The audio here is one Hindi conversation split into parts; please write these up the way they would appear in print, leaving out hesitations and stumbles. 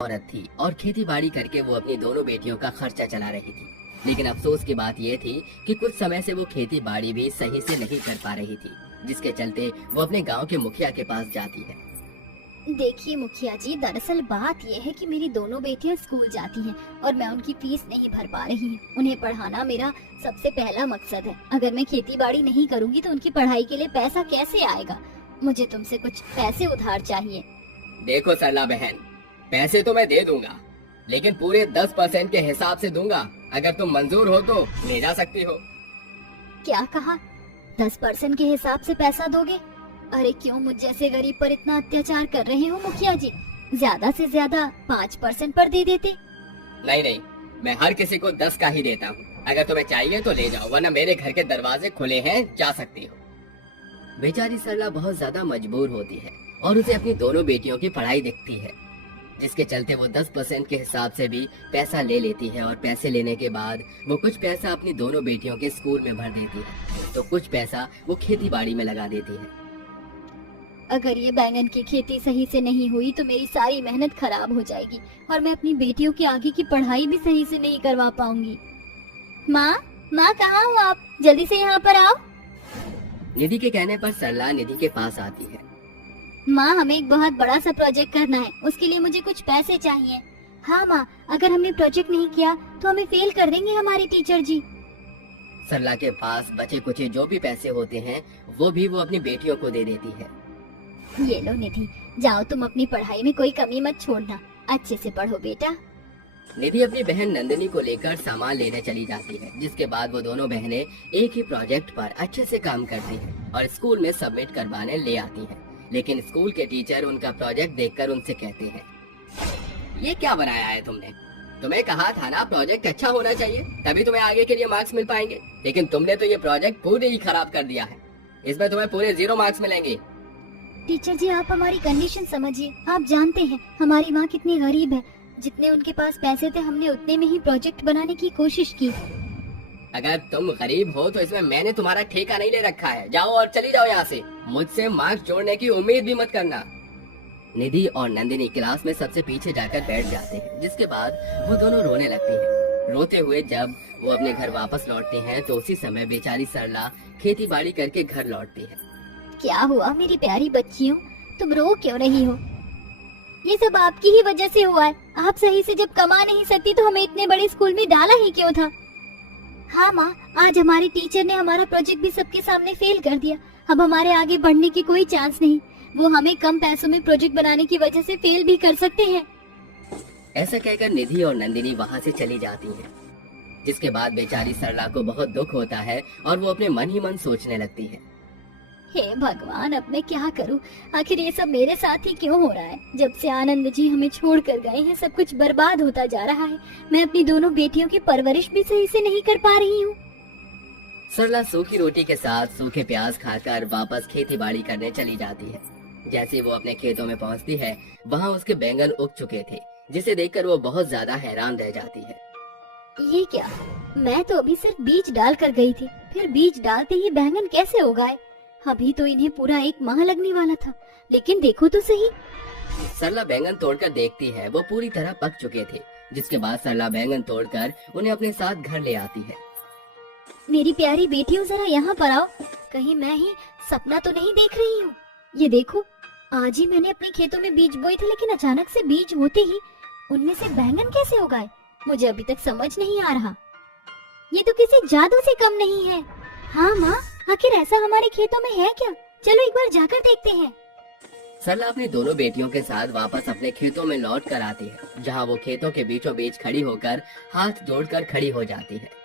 औरत थी और खेती बाड़ी करके वो अपनी दोनों बेटियों का खर्चा चला रही थी। लेकिन अफसोस की बात ये थी कि कुछ समय से वो खेती बाड़ी भी सही से नहीं कर पा रही थी, जिसके चलते वो अपने गांव के मुखिया के पास जाती है। देखिए मुखिया जी, दरअसल बात यह है कि मेरी दोनों बेटियां स्कूल जाती हैं और मैं उनकी फीस नहीं भर पा रही हूँ। उन्हें पढ़ाना मेरा सबसे पहला मकसद है। अगर मैं खेती बाड़ी नहीं करूँगी तो उनकी पढ़ाई के लिए पैसा कैसे आएगा? मुझे तुमसे कुछ पैसे उधार चाहिए। देखो सरला बहन, पैसे तो मैं दे दूंगा, लेकिन पूरे 10% के हिसाब से दूंगा। अगर तुम मंजूर हो तो ले जा सकती हो। क्या कहा? 10% के हिसाब से पैसा दोगे? अरे क्यों मुझ जैसे गरीब पर इतना अत्याचार कर रहे हो मुखिया जी? ज्यादा से ज्यादा 5% पर दे देते। नहीं, मैं हर किसी को 10 का ही देता हूँ। अगर तुम्हें चाहिए तो ले जाओ, वरना मेरे घर के दरवाजे खुले हैं, जा सकती हो। बेचारी सरला बहुत ज्यादा मजबूर होती है और उसे अपनी दोनों बेटियों की पढ़ाई दिखती है, जिसके चलते वो 10% के हिसाब से भी पैसा ले लेती है। और पैसे लेने के बाद वो कुछ पैसा अपनी दोनों बेटियों के स्कूल में भर देती है, तो कुछ पैसा वो खेती बाड़ी में लगा देती है। अगर ये बैंगन की खेती सही से नहीं हुई तो मेरी सारी मेहनत खराब हो जाएगी और मैं अपनी बेटियों की आगे की पढ़ाई भी सही से नहीं करवा पाऊंगी। माँ कहाँ हो आप? जल्दी से यहाँ पर आओ। निधि के कहने पर सरला निधि के पास आती है। माँ, हमें एक बहुत बड़ा सा प्रोजेक्ट करना है, उसके लिए मुझे कुछ पैसे चाहिए। हाँ माँ, अगर हमने प्रोजेक्ट नहीं किया तो हमें फेल कर देंगे हमारे टीचर जी। सरला के पास बचे कुचे जो भी पैसे होते हैं वो भी वो अपनी बेटियों को दे देती है। ये लो निधि, जाओ तुम अपनी पढ़ाई में कोई कमी मत छोड़ना, अच्छे से पढ़ो बेटा। निधि अपनी बहन नंदिनी को लेकर सामान लेने चली जाती है, जिसके बाद वो दोनों बहनें एक ही प्रोजेक्ट पर अच्छे से काम करती हैं और स्कूल में सबमिट करवाने ले आती हैं। लेकिन स्कूल के टीचर उनका प्रोजेक्ट देखकर उनसे कहते हैं, ये क्या बनाया है तुमने? तुम्हें कहा था ना प्रोजेक्ट अच्छा होना चाहिए, तभी तुम्हें आगे के लिए मार्क्स मिल पाएंगे। लेकिन तुमने तो ये प्रोजेक्ट पूरे ही खराब कर दिया है। इसमें तुम्हें पूरे 0 मार्क्स मिलेंगे। टीचर जी, आप हमारी कंडीशन समझिए। आप जानते हैं हमारी माँ कितनी गरीब है। जितने उनके पास पैसे थे हमने उतने में ही प्रोजेक्ट बनाने की कोशिश की। अगर तुम गरीब हो तो इसमें मैंने तुम्हारा ठेका नहीं ले रखा है। जाओ और चली जाओ यहाँ से। मुझसे मार्क्स जोड़ने की उम्मीद भी मत करना। निधि और नंदिनी क्लास में सबसे पीछे जाकर बैठ जाते हैं, जिसके बाद वो दोनों रोने लगती हैं। रोते हुए जब वो अपने घर वापस लौटते हैं तो उसी समय बेचारी सरला खेती बाड़ी करके घर लौटती है। क्या हुआ मेरी प्यारी बच्चियों, तुम रो क्यों रही हो? ये सब आपकी ही वजह से हुआ है। आप सही से जब कमा नहीं सकती तो हमें इतने बड़े स्कूल में डाला ही क्यों था? हाँ माँ, आज हमारी टीचर ने हमारा प्रोजेक्ट भी सबके सामने फेल कर दिया। अब हमारे आगे बढ़ने की कोई चांस नहीं। वो हमें कम पैसों में प्रोजेक्ट बनाने की वजह से फेल भी कर सकते हैं। ऐसा कहकर निधि और नंदिनी वहाँ से चली जाती हैं, जिसके बाद बेचारी सरला को बहुत दुख होता है और वो अपने मन ही मन सोचने लगती है, हे भगवान, अब मैं क्या करूं? आखिर ये सब मेरे साथ ही क्यों हो रहा है? जब से आनंद जी हमें छोड़ कर गए हैं सब कुछ बर्बाद होता जा रहा है। मैं अपनी दोनों बेटियों की परवरिश भी सही से नहीं कर पा रही हूँ। सरला सूखी रोटी के साथ सूखे प्याज खाकर वापस खेती बाड़ी करने चली जाती है। जैसे वो अपने खेतों में पहुंचती है, वहाँ उसके बैंगन उग चुके थे, जिसे देखकर वो बहुत ज्यादा हैरान रह जाती है। ये क्या? मैं तो अभी सिर्फ बीज डाल कर गई थी, फिर बीज डालते ही बैंगन कैसे उगाए? अभी तो इन्हें पूरा 1 माह लगने वाला था, लेकिन देखो तो सही। सरला बैंगन तोड़कर देखती है, वो पूरी तरह पक चुके थे। जिसके बाद सरला बैंगन तोड़कर उन्हें अपने साथ घर ले आती है। मेरी प्यारी बेटियों, जरा यहाँ पर आओ। कहीं मैं ही सपना तो नहीं देख रही हूँ? ये देखो, आज ही मैंने अपने खेतों में बीज बोए थे, लेकिन अचानक से बीज होते ही उनमें से बैंगन कैसे उगाए? मुझे अभी तक समझ नहीं आ रहा। ये तो किसी जादू से कम नहीं है। हाँ माँ, आखिर ऐसा हमारे खेतों में है क्या? चलो एक बार जाकर देखते हैं। सरला अपनी दोनों बेटियों के साथ वापस अपने खेतों में लौट कर आती है, जहाँ वो खेतों के बीचों बीच खड़ी होकर हाथ जोड़कर खड़ी हो जाती है।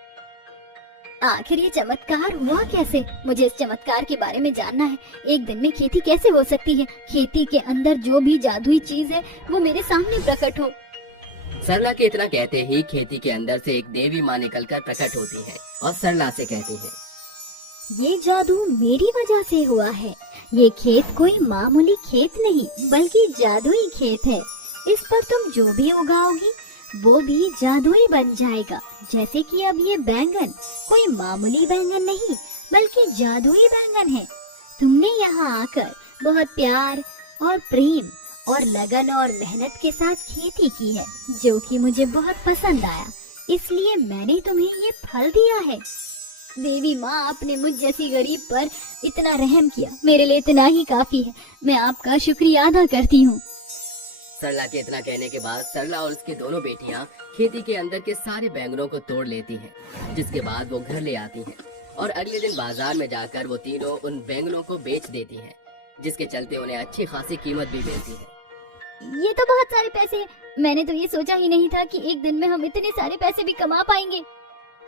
आखिर ये चमत्कार हुआ कैसे? मुझे इस चमत्कार के बारे में जानना है। एक दिन में खेती कैसे हो सकती है? खेती के अंदर जो भी जादुई चीज है वो मेरे सामने प्रकट हो। सरला के इतना कहते ही खेती के अंदर से एक देवी माँ निकलकर प्रकट होती है और सरला से कहती है, ये जादू मेरी वजह से हुआ है। ये खेत कोई मामूली खेत नहीं बल्कि जादुई खेत है। इस पर तुम जो भी उगाओगी वो भी जादुई बन जाएगा। जैसे कि अब ये बैंगन कोई मामूली बैंगन नहीं बल्कि जादुई बैंगन है। तुमने यहाँ आकर बहुत प्यार और प्रेम और लगन और मेहनत के साथ खेती की है, जो कि मुझे बहुत पसंद आया, इसलिए मैंने तुम्हें ये फल दिया है। देवी माँ, आपने मुझ जैसी गरीब पर इतना रहम किया, मेरे लिए इतना ही काफी है। मैं आपका शुक्रिया अदा करती हूँ। सरला के इतना कहने के बाद सरला और उसकी दोनों बेटियां खेती के अंदर के सारे बैंगनों को तोड़ लेती हैं, जिसके बाद वो घर ले आती हैं और अगले दिन बाजार में जाकर वो तीनों उन बैंगनों को बेच देती हैं, जिसके चलते उन्हें अच्छी खासी कीमत भी मिलती है। ये तो बहुत सारे पैसे हैं। मैंने तो ये सोचा ही नहीं था कि एक दिन में हम इतने सारे पैसे भी कमा पाएंगे।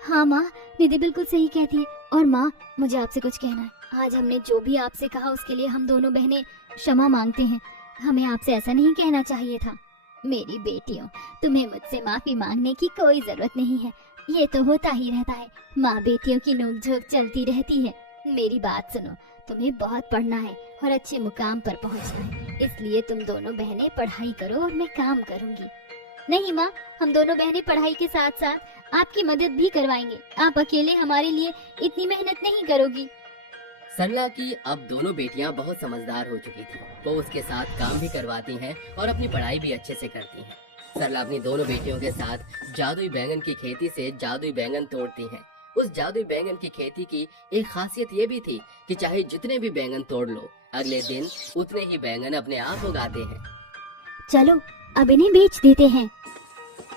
हाँ माँ, निधि बिल्कुल सही कहती है। और माँ, मुझे आपसे कुछ कहना है। आज हमने जो भी आपसे कहा उसके लिए हम दोनों बहनें क्षमा मांगते हैं। हमें आपसे ऐसा नहीं कहना चाहिए था। मेरी बेटियों, तुम्हें मुझसे माफी मांगने की कोई जरूरत नहीं है। ये तो होता ही रहता है, माँ बेटियों की नोकझोंक चलती रहती है। मेरी बात सुनो, तुम्हें बहुत पढ़ना है और अच्छे मुकाम पर पहुंचना है, इसलिए तुम दोनों बहनें पढ़ाई करो और मैं काम करूंगी। नहीं माँ, हम दोनों बहनें पढ़ाई के साथ साथ आपकी मदद भी करवाएंगे। आप अकेले हमारे लिए इतनी मेहनत नहीं करोगी। सरला की अब दोनों बेटियां बहुत समझदार हो चुकी थी। वो उसके साथ काम भी करवाती हैं और अपनी पढ़ाई भी अच्छे से करती हैं। सरला अपनी दोनों बेटियों के साथ जादुई बैंगन की खेती से जादुई बैंगन तोड़ती हैं। उस जादुई बैंगन की खेती की एक खासियत ये भी थी कि चाहे जितने भी बैंगन तोड़ लो, अगले दिन उतने ही बैंगन अपने आप उगाते हैं। चलो अब इन्हें बेच देते हैं।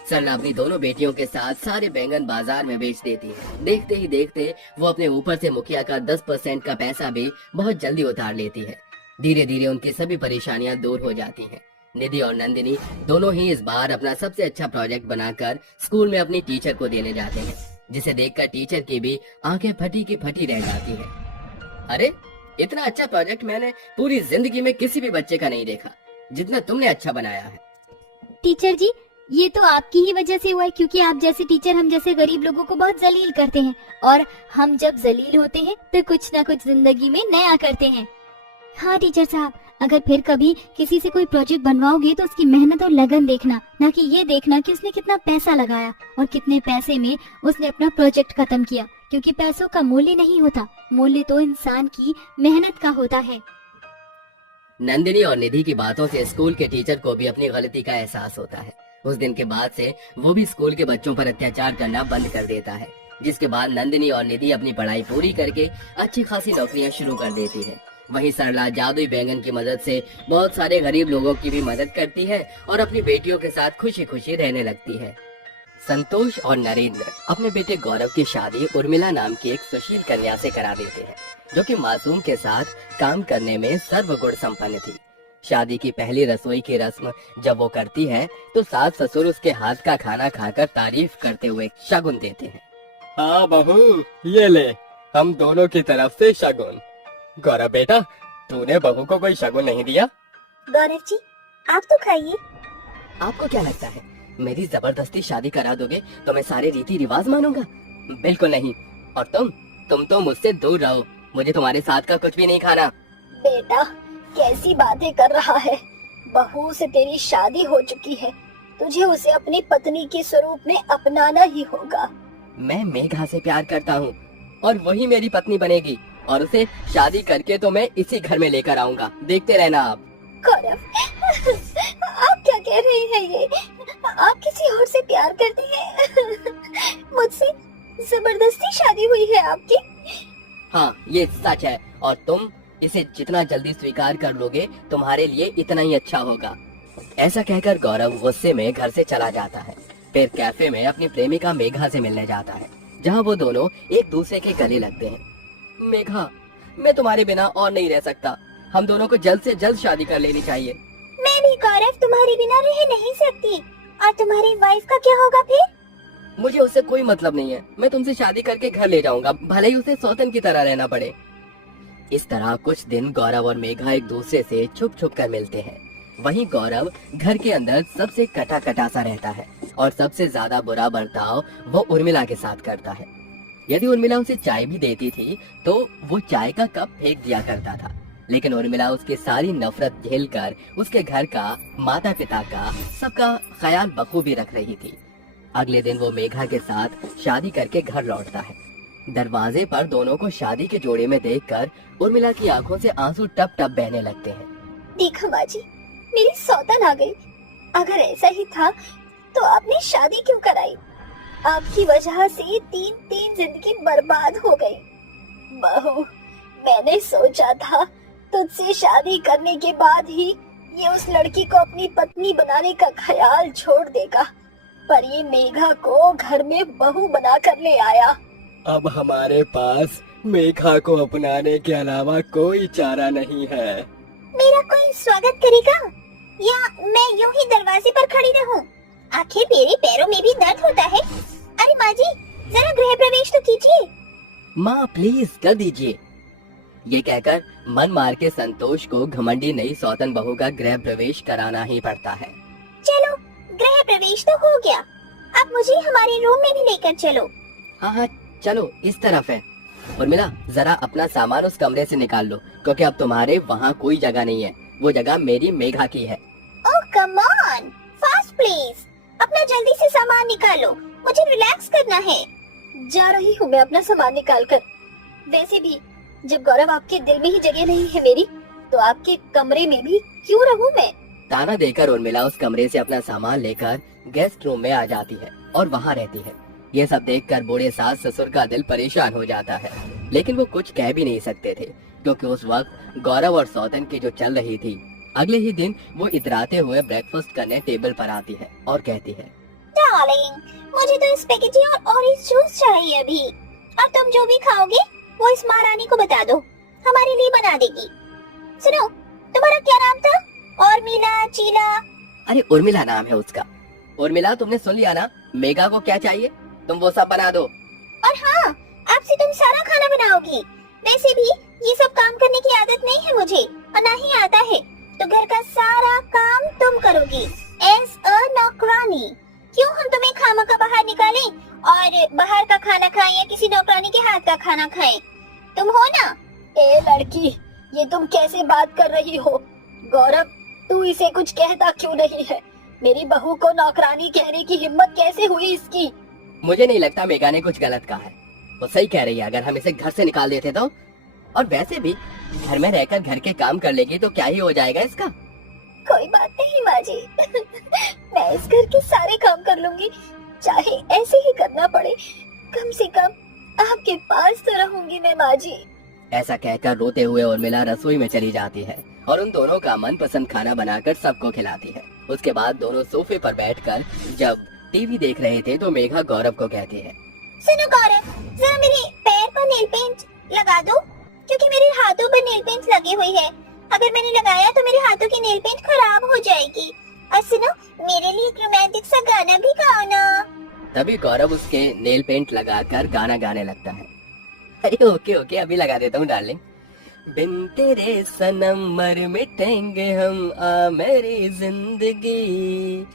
सरला अपनी दोनों बेटियों के साथ सारे बैंगन बाजार में बेच देती है। देखते ही देखते वो अपने ऊपर से मुखिया का 10% का पैसा भी बहुत जल्दी उतार लेती है। धीरे धीरे उनकी सभी परेशानियां दूर हो जाती हैं। निधि और नंदिनी दोनों ही इस बार अपना सबसे अच्छा प्रोजेक्ट बनाकर स्कूल में अपनी टीचर को देने जाते हैं, जिसे देखकर टीचर की भी आंखें फटी की फटी रह जाती है। अरे, इतना अच्छा प्रोजेक्ट मैंने पूरी जिंदगी में किसी भी बच्चे का नहीं देखा, जितना तुमने अच्छा बनाया है। टीचर जी, ये तो आपकी ही वजह से हुआ है, क्योंकि आप जैसे टीचर हम जैसे गरीब लोगों को बहुत जलील करते हैं, और हम जब जलील होते हैं तो कुछ ना कुछ जिंदगी में नया करते हैं। हाँ टीचर साहब, अगर फिर कभी किसी से कोई प्रोजेक्ट बनवाओगे तो उसकी मेहनत और लगन देखना, ना कि ये देखना कि उसने कितना पैसा लगाया और कितने पैसे में उसने अपना प्रोजेक्ट खत्म किया, क्योंकि पैसों का मूल्य नहीं होता, मूल्य तो इंसान की मेहनत का होता है। नंदिनी और निधि की बातों से स्कूल के टीचर को भी अपनी गलती का एहसास होता है। उस दिन के बाद से वो भी स्कूल के बच्चों पर अत्याचार करना बंद कर देता है, जिसके बाद नंदिनी और निधि अपनी पढ़ाई पूरी करके अच्छी खासी नौकरियां शुरू कर देती है। वहीं सरला जादुई बैंगन की मदद से बहुत सारे गरीब लोगों की भी मदद करती है और अपनी बेटियों के साथ खुशी खुशी रहने लगती है। संतोष और नरेंद्र अपने बेटे गौरव की शादी उर्मिला नाम की एक सुशील कन्या से करा देते हैं, जो कि मासूम के साथ काम करने में सर्वगुण संपन्न थी। शादी की पहली रसोई की रस्म जब वो करती है तो सास ससुर उसके हाथ का खाना खाकर तारीफ करते हुए शगुन देते हैं। हाँ बहू, ये ले हम दोनों की तरफ से शगुन। गौरव बेटा, तूने बहू को कोई शगुन नहीं दिया? गौरव जी, आप तो खाइए। आपको क्या लगता है मेरी जबरदस्ती शादी करा दोगे तो मैं सारे रीति रिवाज मानूंगा? बिल्कुल नहीं। और तुम तो मुझसे दूर रहो, मुझे तुम्हारे साथ का कुछ भी नहीं खाना। बेटा, कैसी बातें कर रहा है? बहू से तेरी शादी हो चुकी है, तुझे उसे अपनी पत्नी के स्वरूप में अपनाना ही होगा। मैं मेघा से प्यार करता हूँ और वही मेरी पत्नी बनेगी, और उसे शादी करके तो मैं इसी घर में लेकर आऊंगा, देखते रहना आप। गौरव, आप क्या कह रहे हैं? ये आप किसी और से प्यार करती हैं? मुझसे जबरदस्ती शादी हुई है आपकी? हाँ, ये सच है, और तुम इसे जितना जल्दी स्वीकार कर लोगे तुम्हारे लिए इतना ही अच्छा होगा। ऐसा कहकर गौरव गुस्से में घर से चला जाता है। फिर कैफे में अपनी प्रेमिका मेघा से मिलने जाता है, जहाँ वो दोनों एक दूसरे के गले लगते हैं। मेघा, मैं तुम्हारे बिना और नहीं रह सकता, हम दोनों को जल्द से जल्द शादी कर लेनी चाहिए। मैं भी गौरव तुम्हारे बिना रह नहीं सकती। और तुम्हारी वाइफ का क्या होगा फिर? मुझे उससे कोई मतलब नहीं है, मैं तुमसे शादी करके घर ले जाऊंगा, भले ही उसे सौतन की तरह रहना पड़े। इस तरह कुछ दिन गौरव और मेघा एक दूसरे से छुप छुप कर मिलते हैं। वहीं गौरव घर के अंदर सबसे कटा कटा सा रहता है और सबसे ज्यादा बुरा बर्ताव वो उर्मिला के साथ करता है। यदि उर्मिला उसे चाय भी देती थी तो वो चाय का कप फेंक दिया करता था, लेकिन उर्मिला उसकी सारी नफरत झेलकर उसके घर का, माता पिता का, सबका ख्याल बखूबी रख रही थी। अगले दिन वो मेघा के साथ शादी करके घर लौटता है। दरवाजे पर दोनों को शादी के जोड़े में देखकर उर्मिला की आंखों से आंसू टप टप बहने लगते हैं। देखो बाजी, मेरी सौतन आ गई। अगर ऐसा ही था तो आपने शादी क्यों कराई? आपकी वजह से तीन जिंदगी बर्बाद हो गई। बहू, मैंने सोचा था तुझसे शादी करने के बाद ही ये उस लड़की को अपनी पत्नी बनाने का ख्याल छोड़ देगा, पर ये मेघा को घर में बहू बना कर ले आया। अब हमारे पास मेघा को अपनाने के अलावा कोई चारा नहीं है। मेरा कोई स्वागत करेगा या मैं यूं ही दरवाजे पर खड़ी रहूं? आखिर मेरे पैरों में भी दर्द होता है। अरे माँ जी, जरा गृह प्रवेश तो कीजिए। माँ प्लीज कर दीजिए। ये कहकर मन मार के संतोष को घमंडी नई सौतन बहू का गृह प्रवेश कराना ही पड़ता है। चलो, गृह प्रवेश तो हो गया, अब मुझे हमारे रूम में भी लेकर चलो। हाँ, चलो इस तरफ है। उर्मिला, जरा अपना सामान उस कमरे से निकाल लो, क्योंकि अब तुम्हारे वहाँ कोई जगह नहीं है। वो जगह मेरी मेघा की है। ओह कम ऑन, फास्ट प्लीज, अपना जल्दी से सामान निकालो, मुझे रिलैक्स करना है। जा रही हूँ मैं अपना सामान निकाल कर। वैसे भी जब गौरव आपके दिल में ही जगह नहीं है मेरी, तो आपके कमरे में भी क्यों रहूँ मैं? ताना देकर उर्मिला उस कमरे से अपना सामान लेकर गेस्ट रूम में आ जाती है और वहाँ रहती है। ये सब देखकर बूढ़े सास ससुर का दिल परेशान हो जाता है, लेकिन वो कुछ कह भी नहीं सकते थे, क्योंकि उस वक्त गौरव और सौतन की जो चल रही थी। अगले ही दिन वो इतराते हुए ब्रेकफास्ट करने टेबल पर आती है और कहती है, डार्लिंग, मुझे तो स्पेगेटी और ऑरेंज जूस चाहिए अभी। और तुम जो भी खाओगे वो इस महारानी को बता दो, हमारे लिए बना देगी। सुनो, तुम्हारा क्या नाम था? और मीला, चीला? अरे उर्मिला नाम है उसका। उर्मिला, तुमने सुन लिया ना, मेघा को क्या चाहिए तुम वो सब बना दो। और हाँ, अब से तुम सारा खाना बनाओगी। वैसे भी ये सब काम करने की आदत नहीं है मुझे, और ना ही आता है, तो घर का सारा काम तुम करोगी एज अ नौकरानी। क्यों हम तुम्हें खामखा बाहर निकालें और बाहर का खाना खाएं या किसी नौकरानी के हाथ का खाना खाएं? तुम हो ना? ए लड़की, ये तुम कैसे बात कर रही हो? गौरव, तू इसे कुछ कहता क्यों नहीं है? मेरी बहू को नौकरानी कहने की हिम्मत कैसे हुई इसकी? मुझे नहीं लगता मेघा ने कुछ गलत कहा है, वो सही कह रही है। अगर हम इसे घर से निकाल देते तो, और वैसे भी घर में रहकर घर के काम कर लेगी तो क्या ही हो जाएगा इसका। कोई बात नहीं माँ जी, मैं इस घर के सारे काम कर लूंगी, चाहे ऐसे ही करना पड़े। कम से कम आपके पास तो रहूंगी मैं माँ जी। ऐसा कहकर रोते हुए उर्मिला रसोई में चली जाती है और उन दोनों का मनपसंद खाना बनाकर सबको खिलाती है। उसके बाद दोनों सोफे पर बैठकर जब टीवी देख रहे थे तो मेघा गौरव को कहती है, सुनो गौरव, जरा मेरे पैर पर नेल पेंट लगा दो, क्योंकि मेरे हाथों पर नेल पेंट लगी हुई है। अगर मैंने लगाया तो मेरे हाथों की नेल पेंट खराब हो जाएगी। और सुनो, मेरे लिए एक रोमांटिक सा गाना भी गाओ ना। तभी गौरव उसके नेल पेंट लगाकर गाना गाने लगता है। अरे ओके, अभी लगा देता हूँ डार्लिंग। बिन तेरे सनम मर मिटेंगे हम, आ मेरी जिंदगी,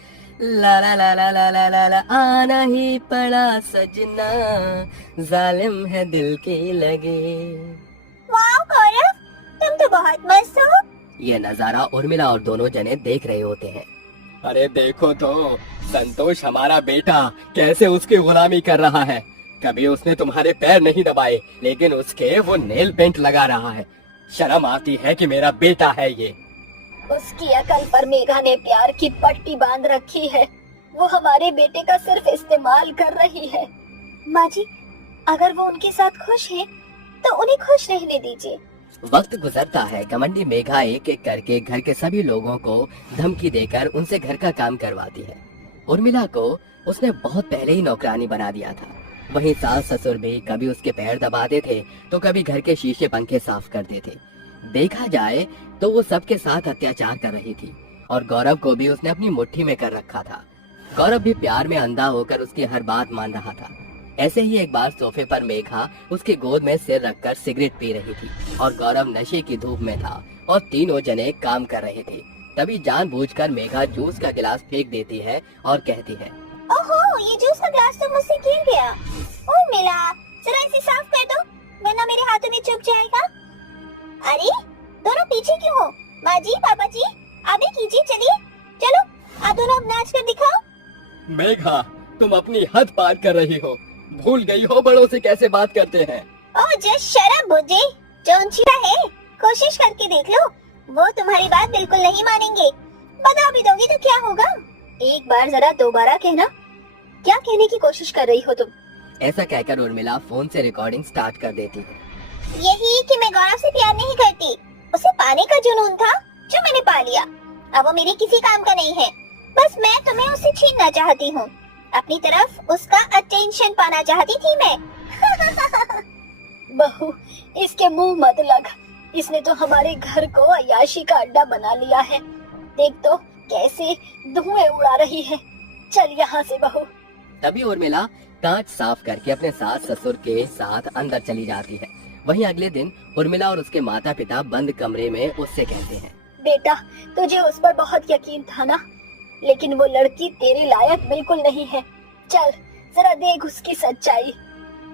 ला ला ला ला ला ला ला ला, आना ही पड़ा सजना, जालिम है दिल की लगे। वाह गौरव, तुम तो बहुत मस्त हो। ये नजारा उर्मिला और दोनों जने देख रहे होते हैं। अरे देखो तो, संतोष हमारा बेटा कैसे उसकी गुलामी कर रहा है। कभी उसने तुम्हारे पैर नहीं दबाए, लेकिन उसके वो नेल पेंट लगा रहा है। शर्म आती है कि मेरा बेटा है ये। उसकी अकल पर मेघा ने प्यार की पट्टी बांध रखी है। वो हमारे बेटे का सिर्फ इस्तेमाल कर रही है। माँ जी, अगर वो उनके साथ खुश है तो उन्हें खुश रहने दीजिए। वक्त गुजरता है, घमंडी मेघा एक एक करके घर के सभी लोगों को धमकी देकर उनसे घर का काम करवाती है। उर्मिला को उसने बहुत पहले ही नौकरानी बना दिया था। वहीं सास ससुर भी कभी उसके पैर दबाते थे तो कभी घर के शीशे पंखे साफ करते थे। देखा जाए तो वो सबके साथ अत्याचार कर रही थी और गौरव को भी उसने अपनी मुट्ठी में कर रखा था। गौरव भी प्यार में अंधा होकर उसकी हर बात मान रहा था। ऐसे ही एक बार सोफे पर मेघा उसकी गोद में सिर रखकर सिगरेट पी रही थी और गौरव नशे की धूप में था और तीनों जने काम कर रहे थे। तभी जानबूझकर मेघा जूस का गिलास फेंक देती है और कहती है, ओहो, ये जूस का ग्लास तो मुझसे गिर गया। ओह मिला, जरा इसे साफ कर दो, वरना मेरे हाथों में चुभ जाएगा। अरे दोनों पीछे क्यों हो? माँ जी, पापा जी, आगे कीजिए, चलिए, चलो आप दोनों अब नाच कर दिखाओ। मेघा, तुम अपनी हद पार कर रही हो। भूल गई हो बड़ों से कैसे बात करते हैं। ओह जस्ट शट अप बुड्ढे, जो उनका है कोशिश करके देख लो, वो तुम्हारी बात बिल्कुल नहीं मानेंगे। बता भी दोगी तो क्या होगा? एक बार जरा दोबारा कहना, क्या कहने की कोशिश कर रही हो तुम? ऐसा कहकर उर्मिला फोन से रिकॉर्डिंग स्टार्ट कर देती है। यही कि मैं गौरव से प्यार नहीं करती, उसे पाने का जुनून था जो मैंने पा लिया। अब वो मेरे किसी काम का नहीं है, बस मैं तुम्हें उससे छीनना चाहती हूँ। अपनी तरफ उसका अटेंशन पाना चाहती थी मैं। बहू, इसके मुंह मत लग, इसने तो हमारे घर को अय्याशी का अड्डा बना लिया है। देख तो कैसे धुएं उड़ा रही है। चल यहाँ से बहू। तभी उर्मिला कांच साफ करके अपने सास ससुर के साथ अंदर चली जाती है। वहीं अगले दिन उर्मिला और उसके माता पिता बंद कमरे में उससे कहते हैं, बेटा, तुझे उस पर बहुत यकीन था ना, लेकिन वो लड़की तेरे लायक बिल्कुल नहीं है। चल जरा देख उसकी सच्चाई।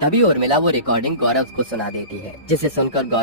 तभी उर्मिला वो रिकॉर्डिंग गौरव को सुना देती है, जिसे सुनकर गौरव